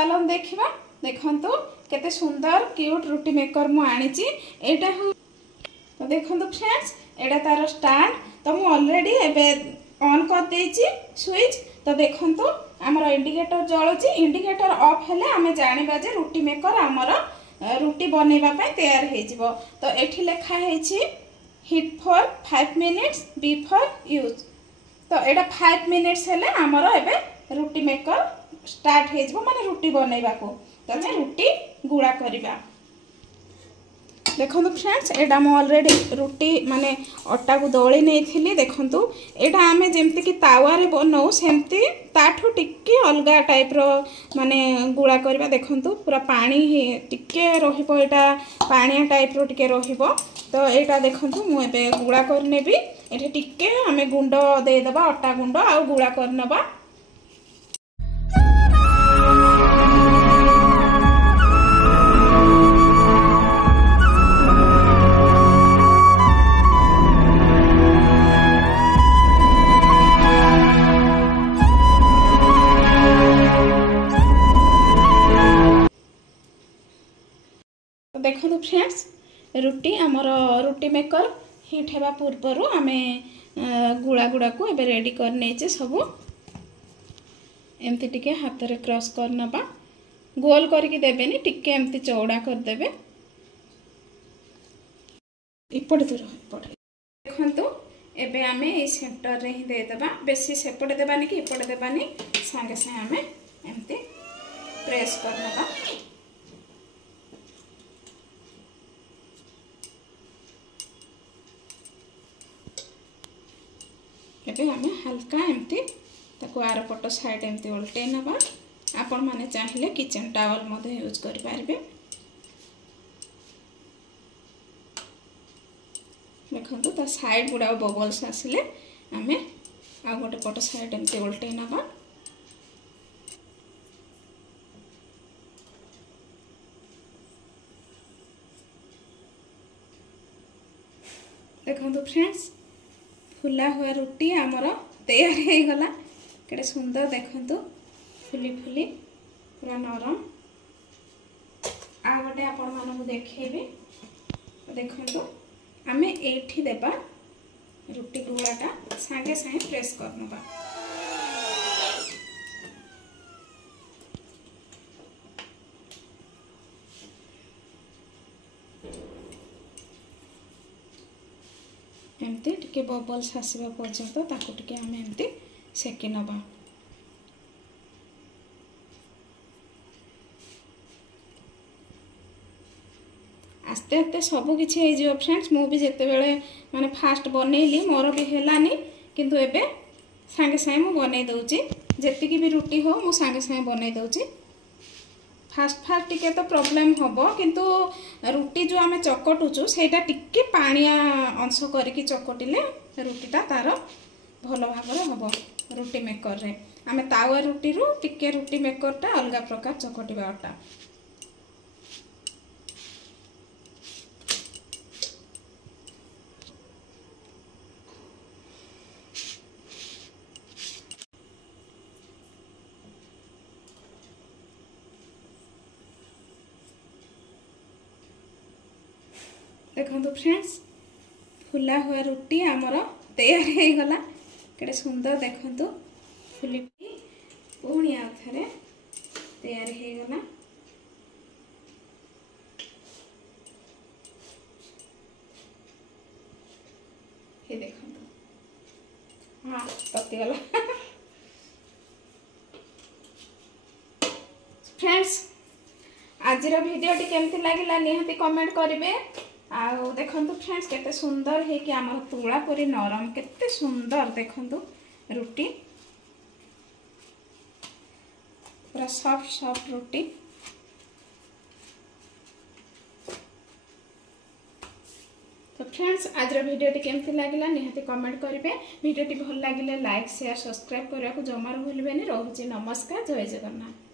चलन देखा देखु केते सुंदर क्यूट रुटी मेकर मु आनी एटा तो देखो फ्रेंड्स एटा तार स्टैंड तो मु ऑलरेडी एबे ऑन कर देछि स्विच तो देखो आमर इंडिकेटर जलुची इंडिकेटर ऑफ हेले आमे जानिबा जे रुटी मेकर आमर रुटी बनैबा पय तैयार हे जिवो। तो एठी लेखा हेछि heat for 5 minutes before use तो एटा 5 मिनिट्स हेले आमर एबे रुटी मेकर स्टार्ट हे जिवो माने रुटी बनैबा को तो रुटी गुड़ा करबा। देखो फ्रेंड्स एटा मु ऑलरेडी रुटी माने अटा को दली नहीं थी देखु एटा आमे जेमती कि तावा रे बनाऊ सेमती ताठू टिके अलगा टाइप रो माने गुड़ा करबा। देखु पूरा पानी टिके रहिबो एटा पानिया टाइप रो टिके रहिबो तो एटा देखु मु एबे गुड़ा कर नेबी एठी टिके आमे गुंड दे देबा अटा गुंड आ गुड़ा कर नबा। देखो फ्रेंड्स रुटी आमर रुटी मेकर हीट हेबा पूर्व आमे गुड़ा गुड़ा को एबे रेडी कर नेचे सब एमती टिके हाथ रे क्रॉस कर नबा गोल करके देबेनी टिके एमती चौड़ा कर देबे इपड़ दूर इपड़। देखंतु एबे आमे ए सेंटर रे ही दे देबा बेसी सेपड़ देबानी कि इपड़ देबानी संगे संगे आमे एमती प्रेस कर नबा। एबे हमें हल्का एमती ताको आर पट साइड एमती उल्टे नबा। आपण माने चाहिले किचन टावल मध्ये यूज करि पारबे। देखंतु ता साइड गुडा बबल्स आसिले हमें आ गोटे पट साइड एमती उल्टे नबा। देखंतु फ्रेंड्स फुला हुआ रुटी आमर तैयार हो गला केडे सुंदर देखंतु फुली फुली पूरा नरम आ गोटे आपण मानू देखेबे। देखंतु आमे एठी देबा रुटी गुड़ाटा सांगे सांगे प्रेस करनबा। एमती टिके बबल्स आसवा पर्यंत ताको टिके आमे एमती सेकी नबा। आस्ते आस्ते सब किछि हे जियो फ्रेंड्स मु भी जेते बेले माने फास्ट बनैली मोर भी हेलानी किंतु एबे सांगे सांगे मु बनै दउची जेति की भी रुटी हो मु सांगे सांगे बनै दउची। फास्ट फास्ट टिके तो प्रॉब्लम होबो किंतु रुटी जो आमे चकटुचु सेटा टिके पानिया अंश करके चकटिले रुटीटा तार भल भाव रे होबो। रुटी मेकर रे आमे तावा रुटी रु टिके रुटी मेकरटा अलगा प्रकार चकटिबा अटा। देखो फ्रेंड्स फुला हुआ रुटी आमर तैयार हो गला केडे सुंदर देखंतु फुली पुणी आ थरे तैयार हो गला। ये देखंतु हां पति गला। फ्रेंड्स आज वीडियो टी केमती लागिला निहाती कमेंट करिवे। आउ देखंतु फ्रेंड्स केते सुंदर हे कि हमर तुळा परी नरम केते सुंदर देखंतु रुटी पूरा सॉफ्ट सॉफ्ट रुटी। तो फ्रेंड्स आज वीडियो टी केमती लागिला निहाती कमेंट करिवे। वीडियो टी भल लागिले लाइक शेयर सब्सक्राइब करने को जमार भूलबेनी। रहूची नमस्कार जय जगन्नाथ।